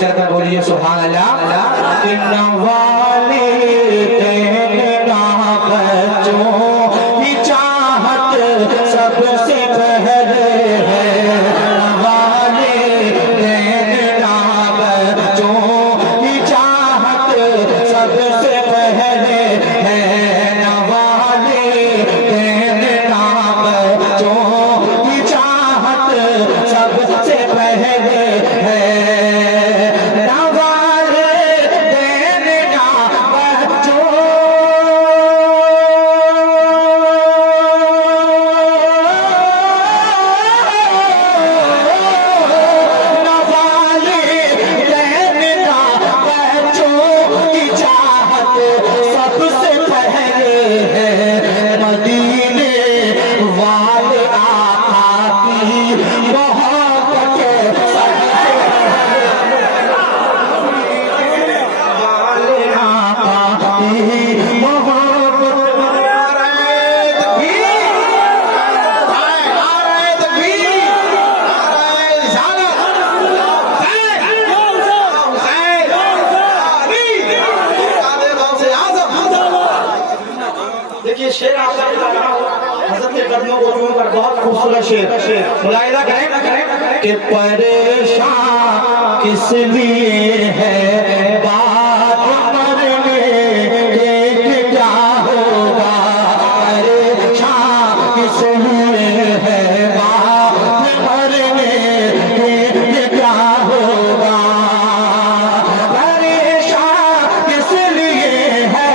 चढ़ कर बोलिए सुभान अल्लाह। वाले बच्चों की चाहत सबसे पहले है, वाले बच्चों की चाहत सबसे पहले है, वाले बच्चों की चाहत सबसे पहले है। देखिए शेर हज़रत के कदमों को चूम कर बहुत खूबसूरत शेर मुलाहिजा करें कि परेशान किस लिए है बात मरने के क्या होगा, परेशान किस लिए है बात मरने के क्या होगा, परेशान किस लिए है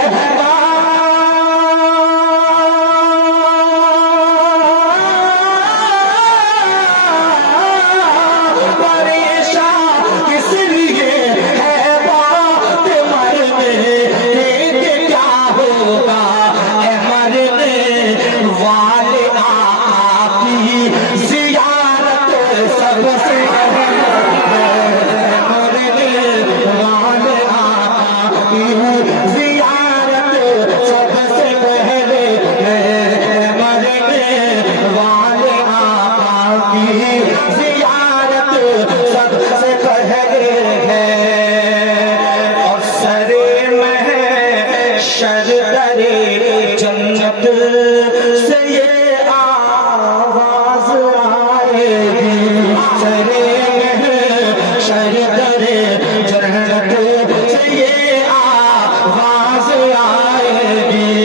जन्नत से ये आवाज आएगी, सरे शरदरे जन्नत से ये आवाज आएगी,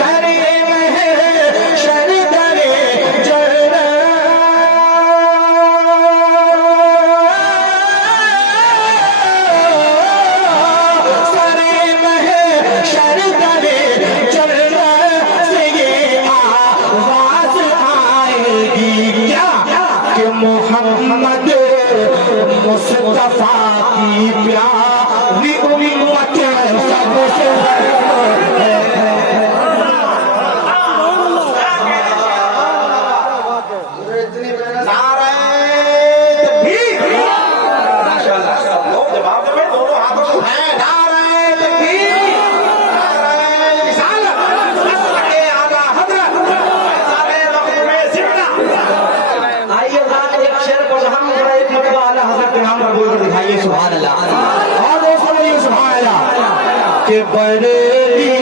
सरे शरदरे मोहम्मद मुस्तफा की प्यारी उम्मत सबसे दिखाइए सुभान अल्लाह और दोस्तों बोलिए सुभान अल्लाह कि बरेली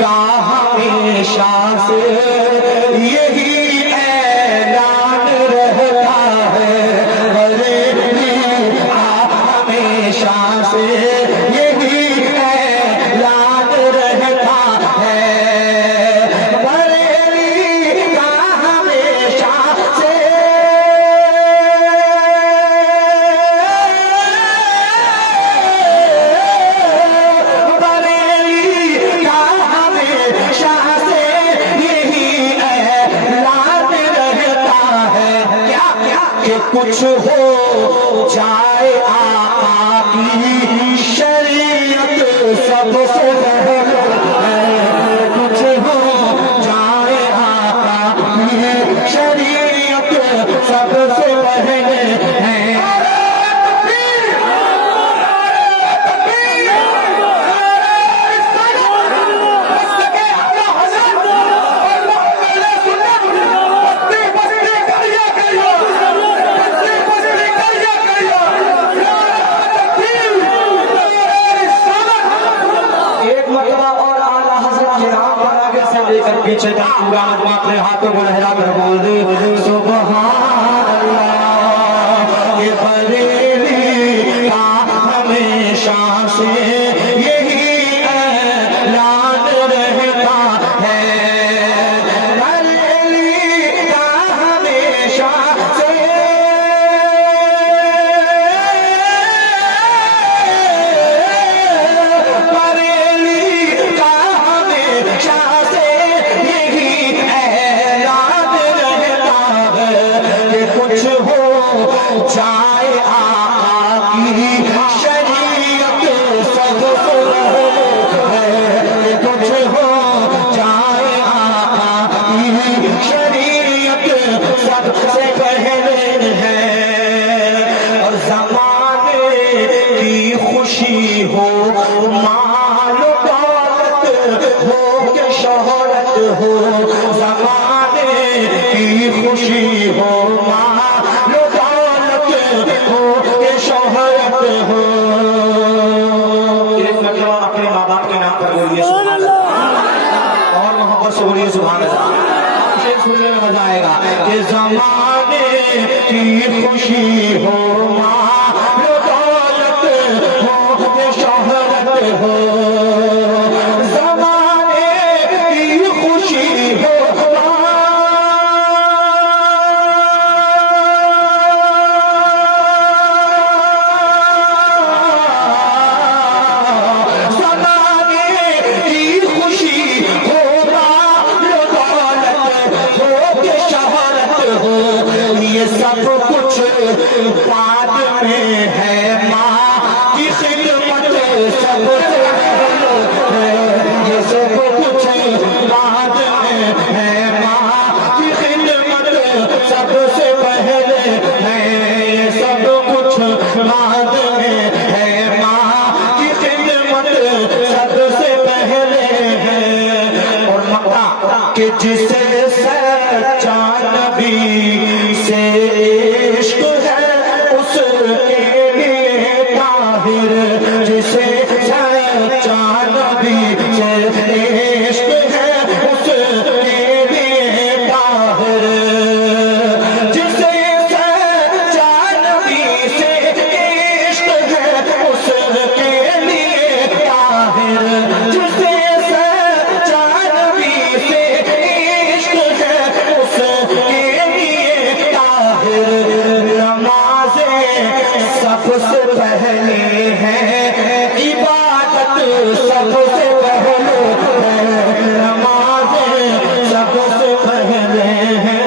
का हमेशा से यही ऐलान रहता है, बरेली का हमेशा से यही ऐलान रहता है, कुछ हो जाए आका की शरीयत सबसे पहले है, कुछ हो जाए आका की शरीयत सबसे पहले है। पीछे का पूरा मजमा अपने हाथों को लहरा कर बोल दे सुभान अल्लाह। ये बरेली का हमेशा से यही ऐलान रहता है, बरेली का हमेशा से जाए आका की शरीयत सबसे पहले, कुछ हो जाए आका की शरीयत सबसे पहले है। और ज़माने की खुशी हो, माल दौलत हो के शोहरत हो, ज़माने की खुशी हो, शोहरत हो। अपने माँ बाप के नाम पर बोलिए सुभान अल्लाह, और मोहब्बत से बोलिए सुभान अल्लाह। सुनने में मजा आएगा कि ज़माने की खुशी हो, माल दौलत हो के शोहरत हो, ज़माने की खुशी हो, ये सब कुछ बाद में है, माँ की खिदमत सबसे पहले है। ये सब कुछ बाद में है, माँ की खिदमत सबसे पहले है। ये सब कुछ बाद में है, माँ की खिदमत सबसे पहले है। और मक्का के जिसे सच्चा नबी से इश्क है, उसके लिए ताहिर, जिसे सच्चा नबी से इश्क है, उसके लिए ताहिर, जिसे सच्चा नबी से इश्क है, उसके लिए ताहिर, जिसे सच्चा नबी से इश्क है, उसके नमाज़े सबसे पहले है, इबादत सबसे पहले है, नमाज़े सबसे पहले है,